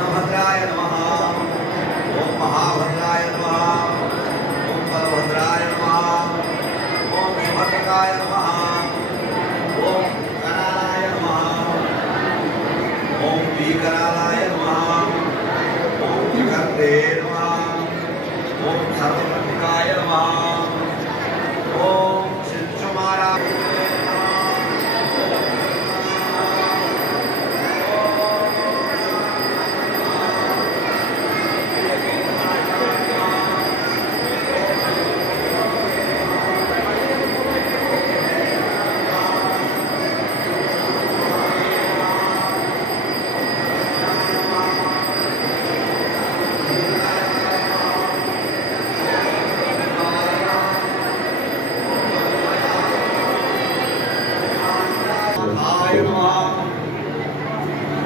रणभद्राय नमः। ओम महाभद्राय नमः। ओम बलभद्राय नमः। ओम सुभद्राय नमः। ओम करालाय नमः। ओम विकरालाय नमः। ओम विकर्ते नमः। ओम सर्वप्रतिकाय नमः। ओम शिवकुमाराय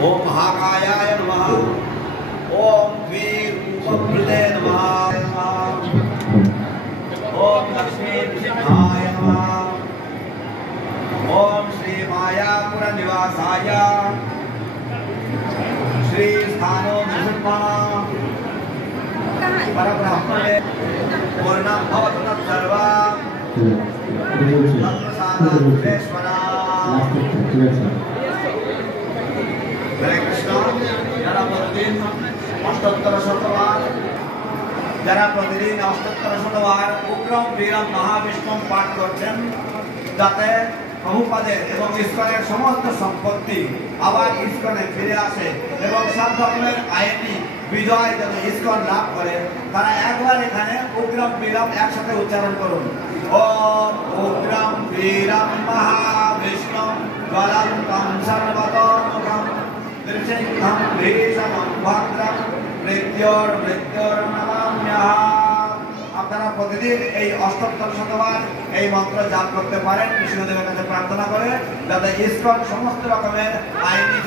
ओम महाकायाय नमः। ओम द्विरूपभृते नमः। ओम लक्ष्मी सिंहाय नमः। ओम श्री मायापुर निवासाय श्री स्थानो नृसिंहा परब्रह्मणे पूर्णं भवतु तत्सर्वा तत्प्रसादात्मेश्वरा। हरे कृष्ण। যারা প্রতিদিন অষ্টোত্তর শতবার উগ্রম বীরম মহাবিষ্ণু পাঠ করছেন, যাতে প্রভুপাদের এবং ইস্কনের সমস্ত সম্পত্তি আবার ইস্কনে ফিরে আসে এবং সব রকমের আইনি বিজয় যেন ইস্কন লাভ করে, তারা একবার এখানে উগ্রম বীরম একসাথে উচ্চারণ করুন। ওম উগ্রম বীরম মহাবিষ্ণু জ্বলন্तं সর্বতোমুখম নৃসিংহম ভীষণম ভদ্রম মৃত্যুর্নমাম্যহম। আপনারা প্রতিদিন এই অষ্টোত্তর শতবার এই মন্ত্র জাপ করতে পারেন, বিষ্ণুদেবের কাছে প্রার্থনা করে যাতে ইস্কন সমস্ত রকমের আইনি